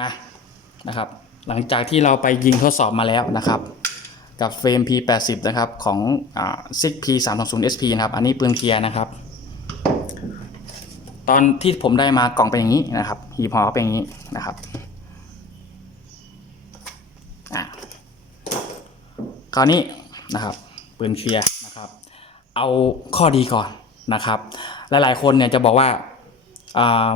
มานะครับ หลังจากที่เราไปยิงทดสอบมาแล้วนะครับ กับเฟรม P80 นะครับของอ่า 6P 320 SP นะครับ อันนี้ปืนเกียร์นะครับ ตอนที่ผมได้มากล่องเป็นอย่างนี้นะครับหีบห่อเป็นอย่างนี้นะครับอะคราวนี้นะครับปืนเคลียร์นะครับ เอาข้อดีก่อนนะครับ หลายๆคนเนี่ยจะบอกว่า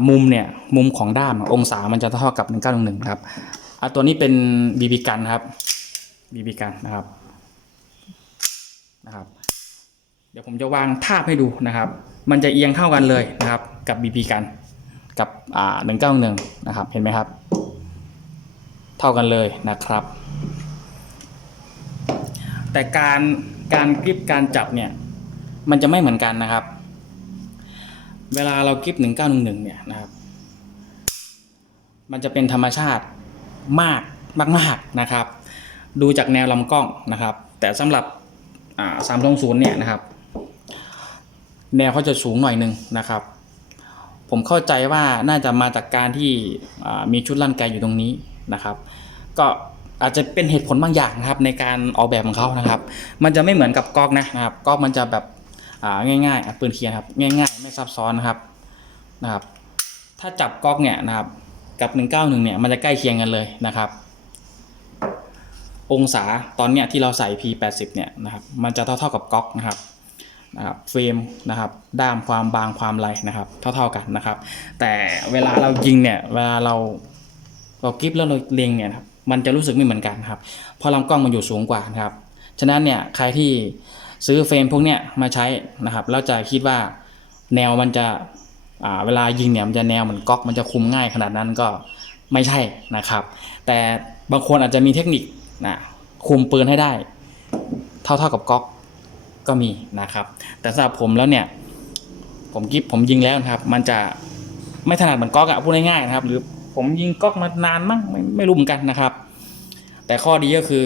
มุมเนี่ยมุมของด้ามองศามันจะเท่ากับ 1911นะครับตัวนี้เป็นบีบีกันครับบีบีกันนะครับนะครับ เดี๋ยวผมจะวางทาบให้ดูนะครับ มันจะเอียงเท่ากันเลยนะครับ กับ BP กันกับอ่งเก้า191นะครับ เห็นไหมครับ เท่ากันเลยนะครับ แต่การการกริปการจับเนี่ย มันจะไม่เหมือนกันนะครับ เวลาเรากริป1911เก้าหนึ่งหนึ่งเนี่ยนะครับ มันจะเป็นธรรมชาติมากมากๆนะครับ ดูจากแนวลำกล้องนะครับ แต่สำหรับอ่า320เนี่ยนะครับ แนวเขาจะสูงหน่อยหนึ่งนะครับ ผมเข้าใจว่าน่าจะมาจากการที่มีชุดลั่นไกอยู่ตรงนี้นะครับ ก็อาจจะเป็นเหตุผลบางอย่างนะครับในการออกแบบของเขานะครับ มันจะไม่เหมือนกับก๊อกนะนะครับก๊อกมันจะแบบ อ่าง่ายๆปืนเคียนครับง่าย ๆ ไม่ซับซ้อนนะครับนะครับ ถ้าจับก๊อกเนี่ยนะครับกับ 191 เนี่ยมันจะใกล้เคียงกันเลยนะครับ องศาตอนเนี้ยที่เราใส่ P80 เนี่ยนะครับมันจะเท่าๆกับก๊อกนะครับนะครับเฟรมนะครับด้ามความบางความไรนะครับ เท่าๆกันนะครับ แต่เวลาเรายิงเนี่ยเวลาเราเรากริปแล้วเราเล็งเนี่ยนะครับมันจะรู้สึกไม่เหมือนกันครับเพราะลำกล้องมันอยู่สูงกว่านะครับ ฉะนั้นเนี่ยใครที่ ซื้อเฟรมพวกเนี้ยมาใช้นะครับแล้วจะคิดว่าแนวมันจะอ่าเวลายิงเนี่ยมันจะแนวเหมือนก๊อกมันจะคุมง่ายขนาดนั้นก็ไม่ใช่นะครับ แต่บางคนอาจจะมีเทคนิคนะคุมปืนให้ได้ เท่าๆกับก๊อกก็มีนะครับ แต่สำหรับผมแล้วเนี่ย ผมกิฟผมยิงแล้วนะครับ มันจะไม่ถนัดเหมือนก๊อกอะพูดง่ายๆนะครับ หรือผมยิงก๊อกมานานมั้งไม่ไม่รู้เหมือนกันนะครับ แต่ข้อดีก็คือ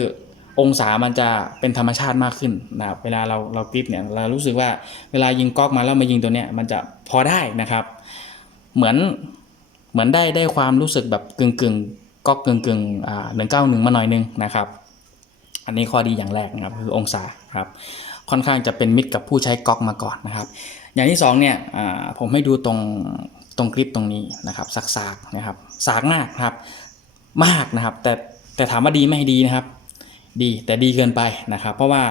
องศามันจะเป็นธรรมชาติมากขึ้นนะครับเวลาเราเรากริปเนี่ยเรารู้สึกว่าเวลายิงก๊อกมาแล้วมายิงตัวเนี้ยมันจะพอได้นะครับ เหมือนเหมือนได้ได้ความรู้สึกแบบกึ่งกึ่งก๊อกกึ่งกึ่งอ่าหนึ่งเก้าหนึ่งมาหน่อยนึงนะครับ อันนี้ข้อดีอย่างแรกนะครับคือองศาครับค่อนข้างจะเป็นมิตรกับผู้ใช้ก๊อกมาก่อนนะครับ อย่างที่สองเนี่ยผมให้ดูตรงตรงคลิปตรงนี้นะครับสากๆนะครับสากมากครับมากนะครับ แต่แต่ถามว่าดีไหม่ดีนะครับ ดีแต่ดีเกินไปนะครับ เพราะว่า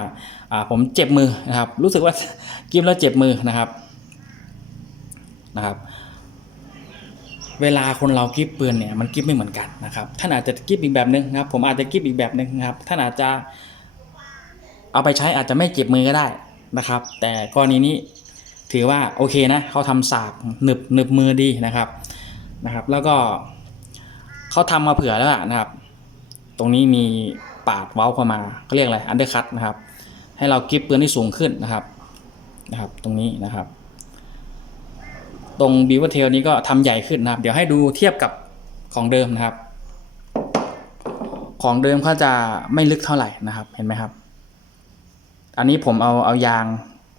ผมเจ็บมือนะครับ รู้สึกว่ากินแล้วเจ็บมือนะครับนะครับ เวลาคนเรากริปปืนเนี่ยมันกริปไม่เหมือนกันนะครับท่านอาจจะกริปอีกแบบหนึงนะครับ ผมอาจจะกริปอีกแบบหนึงนะครับท่านอาจจะเอาไปใช้อาจจะไม่เจ็บมือก็ได้นะครับ แต่กรณีนี้ถือว่าโอเคนะเขาทำสากหนึบหนึบมือดีนะครับนะครับ แล้วก็เขาทำมาเผื่อแล้วนะครับ ตรงนี้มี ปาดเว้าเข้ามาเขาเรียกอะไรอันเดอร์คัตนะครับ ให้เรากิฟปืนที่สูงขึ้นนะครับนะครับ ตรงนี้นะครับ ตรงบีวเทลนี้ก็ทำใหญ่ขึ้นนะครับ เดี๋ยวให้ดูเทียบกับของเดิมนะครับ ของเดิมเขาจะไม่ลึกเท่าไหร่นะครับ เห็นไหมครับ อันนี้ผมเอาเอายาง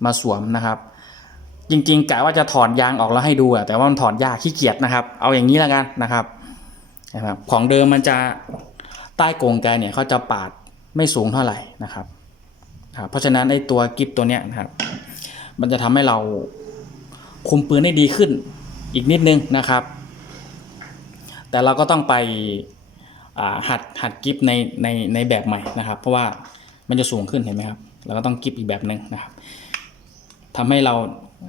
มาสวมนะครับจริงๆกะว่าจะถอดยางออกแล้วให้ดูอะแต่ว่ามันถอดยากขี้เกียจนะครับ เอาอย่างนี้แล้วกันนะครับนะครับ ของเดิมมันจะ ใต้โกงไกเนี่ยเขาจะปาดไม่สูงเท่าไหร่นะครับครับเพราะฉะนั้นไอ้ตัวกิฟตัวเนี้ยนะครับ มันจะทำให้เราคุมปืนได้ดีขึ้นอีกนิดนึงนะครับ แต่เราก็ต้องไปหัดหัดกิฟในในในแบบใหม่นะครับ เพราะว่ามันจะสูงขึ้นเห็นไหมครับเราก็ต้องกิฟอีกแบบหนึ่งนะครับทำให้เรา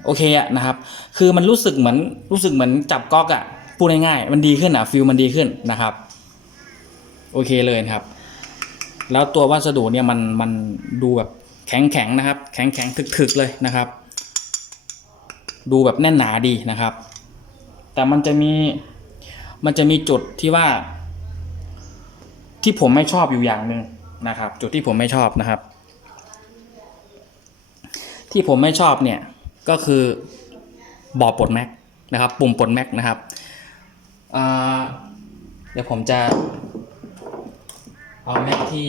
โอเคอะนะครับ คือมันรู้สึกเหมือนรู้สึกเหมือนจับก๊อกอะพูดง่ายๆมันดีขึ้นอะฟิลมันดีขึ้นนะครับ โอเคเลยครับ แล้วตัววัสดุเนี่ยมันมันดูแบบแข็งแข็งนะครับ แข็งแข็งถึกถึกๆเลยนะครับ ดูแบบแน่นหนาดีนะครับ แต่มันจะมีมันจะมีจุดที่ว่า ที่ผมไม่ชอบอยู่อย่างหนึ่งนะครับ จุดที่ผมไม่ชอบนะครับ ที่ผมไม่ชอบเนี่ยก็คือบอปลดแม็กนะครับ ปุ่มปลดแม็กนะครับเดี๋ยวผมจะ เอาแม็กที่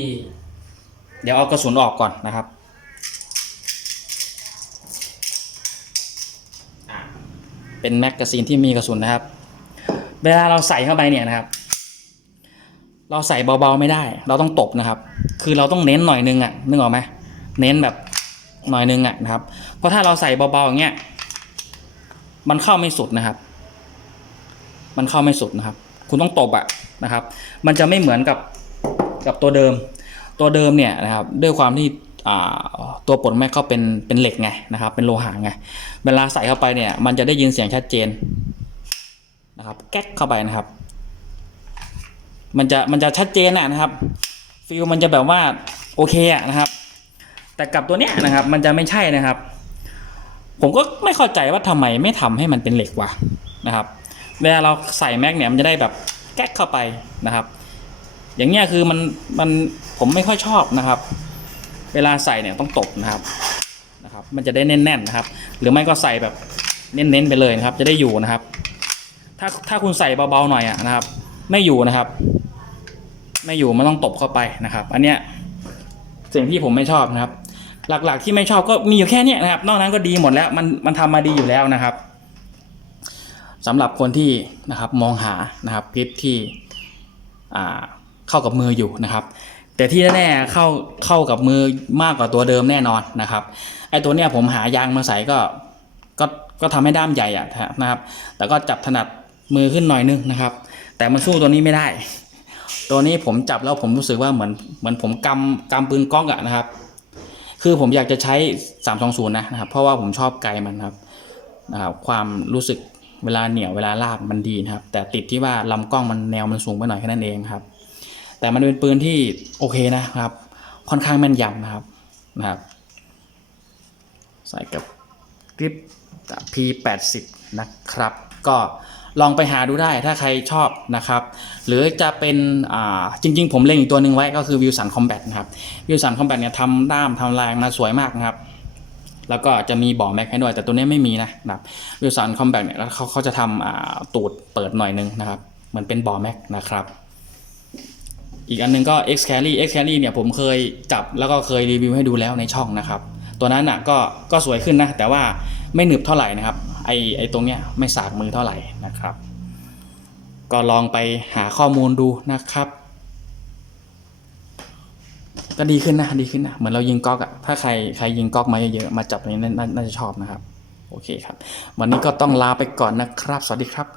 เดี๋ยวเอากระสุนออกก่อนนะครับอะเป็นแม็กกาซีนที่มีกระสุนนะครับ เวลาเราใส่เข้าไปเนี่ยนะครับ เราใส่เบาๆไม่ได้ เราต้องตบนะครับ คือเราต้องเน้นหน่อยนึงอะนึกออกไหมเน้นแบบหน่อยนึงอะนะครับ เพราะถ้าเราใส่เบาๆอย่างเงี้ยมันเข้าไม่สุดนะครับ มันเข้าไม่สุดนะครับ คุณต้องตบอะนะครับ มันจะไม่เหมือนกับ กับตัวเดิม ตัวเดิมเนี่ยนะครับด้วยความที่ตัวปลดแม็กเขาเป็นเป็นเหล็กไงนะครับเป็นโลหะไงเวลาใส่เข้าไปเนี่ยมันจะได้ยินเสียงชัดเจนนะครับแก๊กเข้าไปนะครับ มันจะมันจะชัดเจนนะครับฟิลมันจะแบบว่าโอเคอะนะครับ แต่กับตัวเนี้ยนะครับมันจะไม่ใช่นะครับ ผมก็ไม่เข้าใจว่าทำไมไม่ทำให้มันเป็นเหล็กวะนะครับเวลาเราใส่แม็กเนี่ยมันจะได้แบบแก๊กเข้าไปนะครับ อย่างเงี้ยคือมันมันผมไม่ค่อยชอบนะครับ เวลาใส่เนี่ยต้องตบนะครับนะครับ มันจะได้แน่นๆนะครับ หรือไม่ก็ใส่แบบเน้นๆไปเลยนะครับ จะได้อยู่นะครับ ถ้าถ้าคุณใส่เบาๆหน่อยอะนะครับ ไม่อยู่นะครับ ไม่อยู่มันต้องตบเข้าไปนะครับ อันเนี้ยสิ่งที่ผมไม่ชอบนะครับ หลักๆที่ไม่ชอบก็มีอยู่แค่นี้นะครับ นอกนั้นก็ดีหมดแล้วมันมันทำมาดีอยู่แล้วนะครับสำหรับคนที่นะครับมองหานะครับคลิปที่อ่า เข้ากับมืออยู่นะครับ แต่ที่แน่ๆเข้าเข้ากับมือมากกว่าตัวเดิมแน่นอนนะครับไอตัวเนี้ยผมหายางมาใส่ก็ก็ก็ทำให้ด้ามใหญ่อะนะครับแต่ก็จับถนัดมือขึ้นหน่อยนึงนะครับ แต่มันสู้ตัวนี้ไม่ได้ ตัวนี้ผมจับแล้วผมรู้สึกว่าเหมือนเหมือนผมกำกำปืนกล้องอะนะครับ คือผมอยากจะใช้320นะนะครับ เพราะว่าผมชอบไกลมันครับนะครับความรู้สึกเวลาเหนียวเวลาลากมันดีนะครับ แต่ติดที่ว่าลำกล้องมันแนวมันสูงไปหน่อยแค่นั้นเองครับ แต่มันเป็นปืนที่โอเคนะครับ ค่อนข้างแม่นยำนะครับนะครับ ใส่กับกริป P80 นะครับ ก็ลองไปหาดูได้ถ้าใครชอบนะครับ หรือจะเป็นอ่าจริง ๆ ผมเล็งอีกตัวหนึ่งไว้ก็คือวิวสันคอมแบทนะครับวิวสันคอมแบทเนี่ยทำด้ามทำแรงมาสวยมากนะครับ แล้วก็จะมีบ่อแม็กให้ด้วยแต่ตัวนี้ไม่มีนะนะครับวิวสันคอมแบทเนี่ยเขาเขาจะทำอ่าตูดเปิดหน่อยนึงนะครับ เหมือนเป็นบ่อแม็กนะครับ อีกอันหนึงก็ X Carry X Carry เนี่ยผมเคยจับแล้วก็เคยรีวิวให้ดูแล้วในช่องนะครับ ตัวนั้นอะก็ก็สวยขึ้นนะ แต่ว่าไม่หนึบเท่าไหร่นะครับ ไอไอตรงเนี้ยไม่สากมือเท่าไหร่นะครับ ก็ลองไปหาข้อมูลดูนะครับ ก็ดีขึ้นนะดีขึ้นนะเหมือนเรายิงก๊อกอะถ้าใครใครยิงก๊อกมาเยอะๆมาจับอย่างนี้น่าจะชอบนะครับ โอเคครับ วันนี้ก็ต้องลาไปก่อนนะครับ สวัสดีครับ